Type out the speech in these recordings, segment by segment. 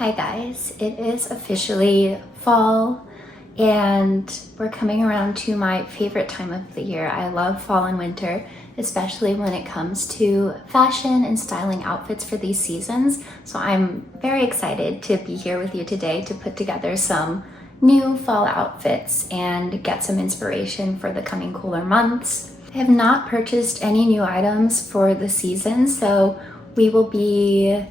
Hi guys, it is officially fall and we're coming around to my favorite time of the year. I love fall and winter, especially when it comes to fashion and styling outfits for these seasons. So I'm very excited to be here with you today to put together some new fall outfits and get some inspiration for the coming cooler months. I have not purchased any new items for the season, so we will be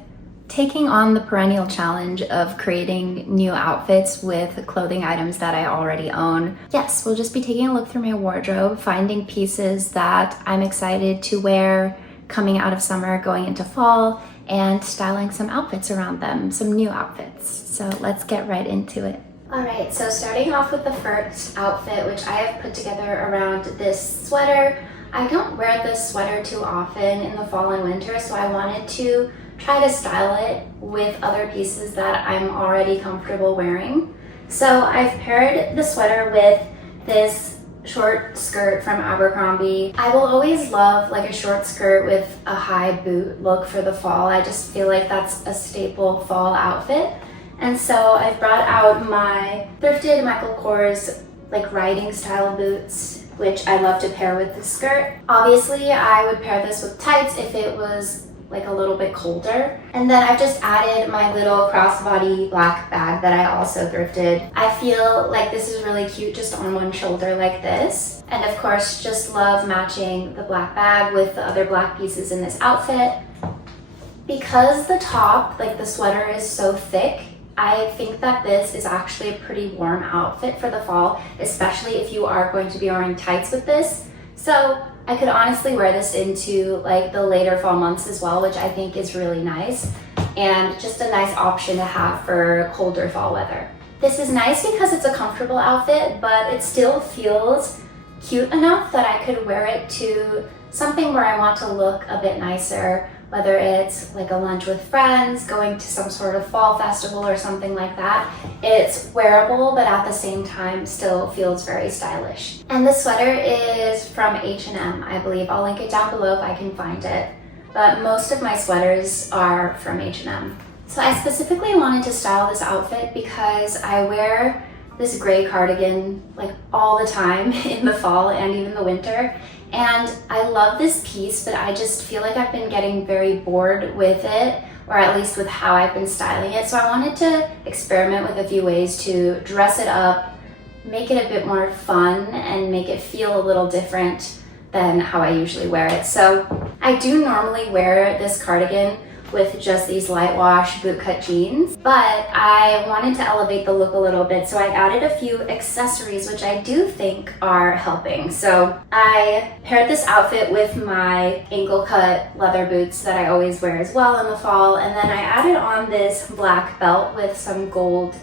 taking on the perennial challenge of creating new outfits with clothing items that I already own. Yes, we'll just be taking a look through my wardrobe, finding pieces that I'm excited to wear coming out of summer, going into fall, and styling some outfits around them, some new outfits. So let's get right into it. All right, so starting off with the first outfit, which I have put together around this sweater. I don't wear this sweater too often in the fall and winter, so I wanted to try to style it with other pieces that I'm already comfortable wearing. So I've paired the sweater with this short skirt from Abercrombie. I will always love like a short skirt with a high boot look for the fall. I just feel like that's a staple fall outfit. And so I've brought out my thrifted Michael Kors like riding style boots, which I love to pair with the skirt. Obviously, I would pair this with tights if it was like a little bit colder. And then I've just added my little crossbody black bag that I also thrifted. I feel like this is really cute just on one shoulder like this. And of course, just love matching the black bag with the other black pieces in this outfit. Because the top, like the sweater, is so thick, I think that this is actually a pretty warm outfit for the fall, especially if you are going to be wearing tights with this. So I could honestly wear this into like the later fall months as well, which I think is really nice and just a nice option to have for colder fall weather. This is nice because it's a comfortable outfit, but it still feels cute enough that I could wear it to something where I want to look a bit nicer, whether it's like a lunch with friends, going to some sort of fall festival or something like that. It's wearable, but at the same time still feels very stylish. And the sweater is from H&M, I believe. I'll link it down below if I can find it. But most of my sweaters are from H&M. So I specifically wanted to style this outfit because I wear this gray cardigan like all the time in the fall and even the winter. And I love this piece, but I just feel like I've been getting very bored with it, or at least with how I've been styling it. So I wanted to experiment with a few ways to dress it up, make it a bit more fun, and make it feel a little different than how I usually wear it. So I do normally wear this cardigan with just these light wash bootcut jeans, but I wanted to elevate the look a little bit, so I added a few accessories which I do think are helping. So I paired this outfit with my ankle cut leather boots that I always wear as well in the fall, and then I added on this black belt with some gold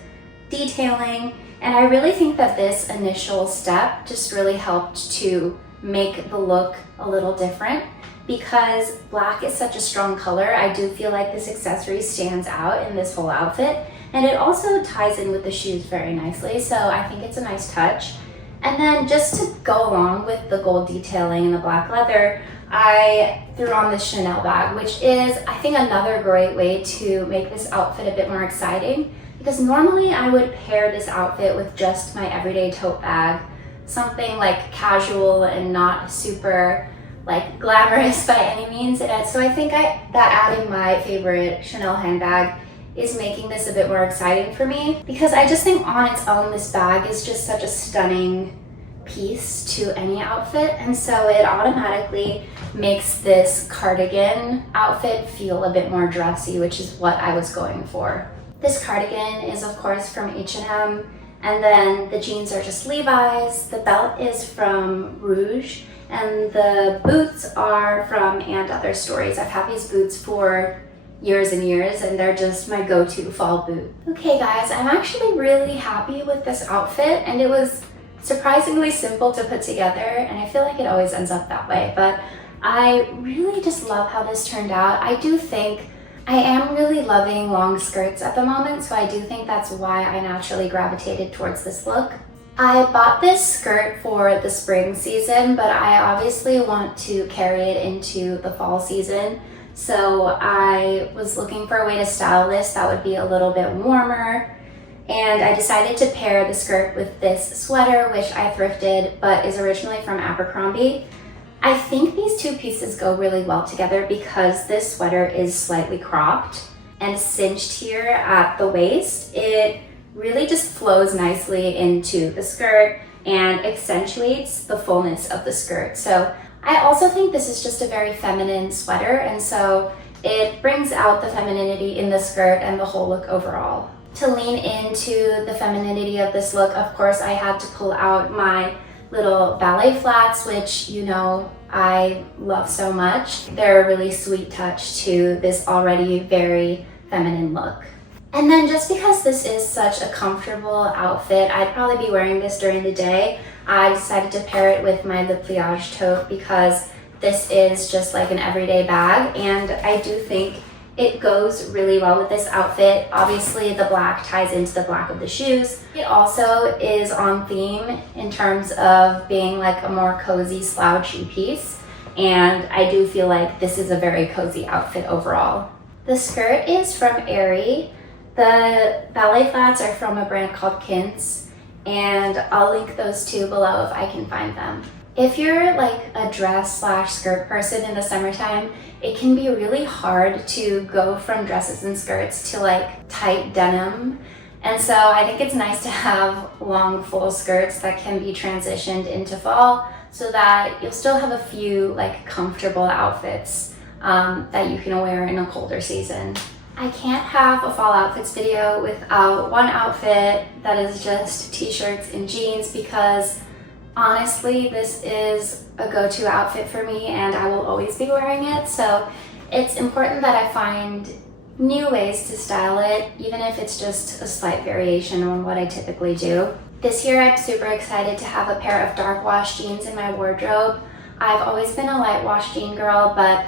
detailing, and I really think that this initial step just really helped to make the look a little different. Because black is such a strong color, I do feel like this accessory stands out in this whole outfit. And it also ties in with the shoes very nicely, so I think it's a nice touch. And then just to go along with the gold detailing and the black leather, I threw on this Chanel bag, which is, I think, another great way to make this outfit a bit more exciting. Because normally I would pair this outfit with just my everyday tote bag, something like casual and not super like glamorous by any means. And so I think that adding my favorite Chanel handbag is making this a bit more exciting for me, because I just think on its own this bag is just such a stunning piece to any outfit, and so it automatically makes this cardigan outfit feel a bit more dressy, which is what I was going for. This cardigan is of course from H&M, and then the jeans are just Levi's, the belt is from Rouge, and the boots are from And Other Stories. I've had these boots for years and years, and they're just my go-to fall boot. Okay guys, I'm actually really happy with this outfit, and it was surprisingly simple to put together, and I feel like it always ends up that way, but I really just love how this turned out. I do think I am really loving long skirts at the moment, so I do think that's why I naturally gravitated towards this look. I bought this skirt for the spring season, but I obviously want to carry it into the fall season. So I was looking for a way to style this that would be a little bit warmer, and I decided to pair the skirt with this sweater, which I thrifted but is originally from Abercrombie. I think these two pieces go really well together because this sweater is slightly cropped and cinched here at the waist. It really just flows nicely into the skirt and accentuates the fullness of the skirt. So I also think this is just a very feminine sweater, and so it brings out the femininity in the skirt and the whole look overall. To lean into the femininity of this look, of course, I had to pull out my little ballet flats, which you know I love so much. They're a really sweet touch to this already very feminine look. And then just because this is such a comfortable outfit, I'd probably be wearing this during the day, I decided to pair it with my Le Pliage tote because this is just like an everyday bag, and I do think it goes really well with this outfit. Obviously the black ties into the black of the shoes. It also is on theme in terms of being like a more cozy slouchy piece, and I do feel like this is a very cozy outfit overall. The skirt is from Aerie. The ballet flats are from a brand called Kins, and I'll link those two below if I can find them. If you're like a dress / skirt person in the summertime, it can be really hard to go from dresses and skirts to like tight denim. And so I think it's nice to have long full skirts that can be transitioned into fall so that you'll still have a few like comfortable outfits that you can wear in a colder season. I can't have a fall outfits video without one outfit that is just t-shirts and jeans, because honestly, this is a go-to outfit for me and I will always be wearing it. So it's important that I find new ways to style it, even if it's just a slight variation on what I typically do. This year, I'm super excited to have a pair of dark wash jeans in my wardrobe. I've always been a light wash jean girl, but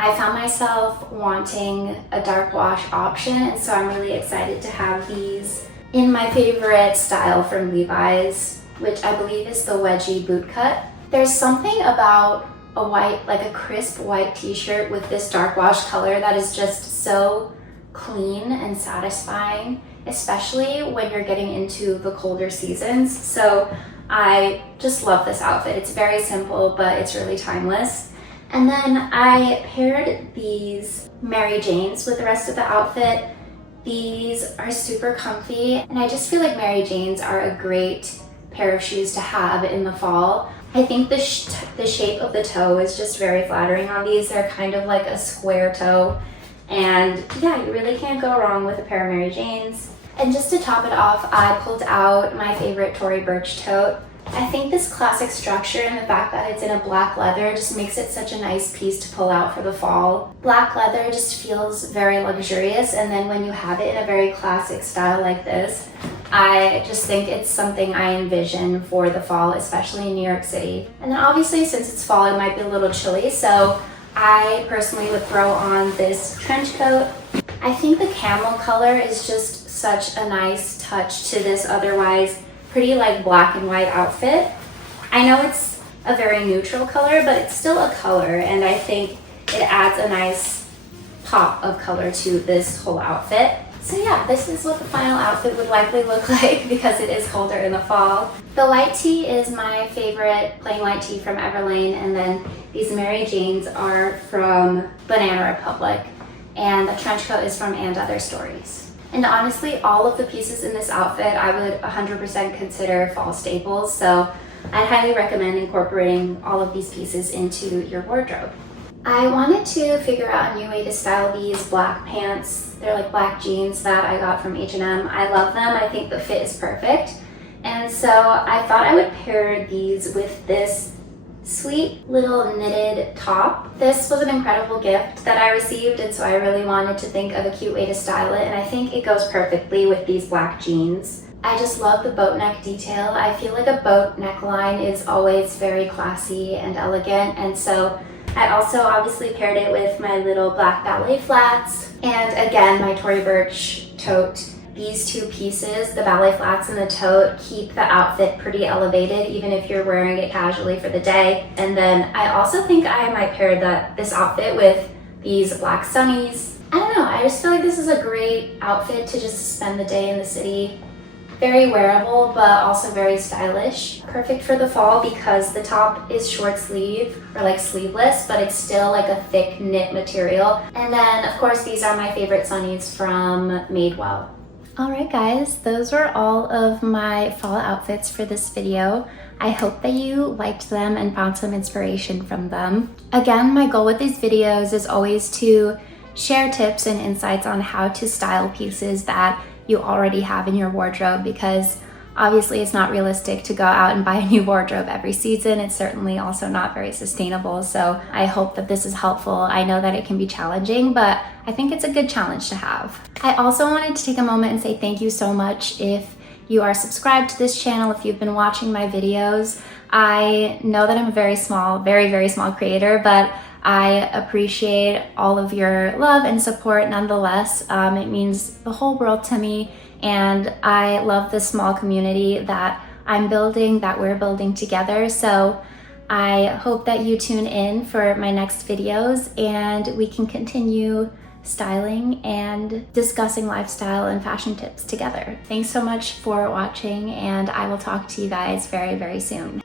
I found myself wanting a dark wash option, and so I'm really excited to have these in my favorite style from Levi's, which I believe is the wedgie boot cut. There's something about a white, like a crisp white t-shirt with this dark wash color that is just so clean and satisfying, especially when you're getting into the colder seasons. So I just love this outfit. It's very simple, but it's really timeless. And then I paired these Mary Janes with the rest of the outfit. These are super comfy, and I just feel like Mary Janes are a great pair of shoes to have in the fall. I think the shape of the toe is just very flattering on these. They're kind of like a square toe, and yeah, you really can't go wrong with a pair of Mary Janes. And just to top it off, I pulled out my favorite Tory Burch tote. I think this classic structure and the fact that it's in a black leather just makes it such a nice piece to pull out for the fall. Black leather just feels very luxurious, and then when you have it in a very classic style like this, I just think it's something I envision for the fall, especially in New York City. And then obviously, since it's fall, it might be a little chilly, so I personally would throw on this trench coat. I think the camel color is just such a nice touch to this otherwise pretty like black and white outfit. I know it's a very neutral color, but it's still a color, and I think it adds a nice pop of color to this whole outfit. So yeah, this is what the final outfit would likely look like because it is colder in the fall. The white tee is my favorite plain white tee from Everlane, and then these Mary Janes are from Banana Republic, and the trench coat is from And Other Stories. And honestly, all of the pieces in this outfit I would 100% consider fall staples, so I'd highly recommend incorporating all of these pieces into your wardrobe. I wanted to figure out a new way to style these black pants. They're like black jeans that I got from H&M. I love them. I think the fit is perfect. And so I thought I would pair these with this sweet little knitted top. This was an incredible gift that I received, and so I really wanted to think of a cute way to style it, and I think it goes perfectly with these black jeans. I just love the boat neck detail. I feel like a boat neckline is always very classy and elegant, and so I also obviously paired it with my little black ballet flats, and again, my Tory Burch tote. These two pieces, the ballet flats and the tote, keep the outfit pretty elevated even if you're wearing it casually for the day. And then I also think I might pair this outfit with these black sunnies. I don't know, I just feel like this is a great outfit to just spend the day in the city. Very wearable, but also very stylish. Perfect for the fall because the top is short sleeve or like sleeveless, but it's still like a thick knit material. And then of course, these are my favorite sunnies from Madewell. All right guys, those were all of my fall outfits for this video. I hope that you liked them and found some inspiration from them. Again, my goal with these videos is always to share tips and insights on how to style pieces that you already have in your wardrobe, because obviously it's not realistic to go out and buy a new wardrobe every season. It's certainly also not very sustainable. So I hope that this is helpful. I know that it can be challenging, but I think it's a good challenge to have. I also wanted to take a moment and say thank you so much if you are subscribed to this channel, if you've been watching my videos. I know that I'm a very small, very small creator, but I appreciate all of your love and support nonetheless. It means the whole world to me, and I love this small community that I'm building, that we're building together. So I hope that you tune in for my next videos and we can continue styling and discussing lifestyle and fashion tips together. Thanks so much for watching, and I will talk to you guys very soon.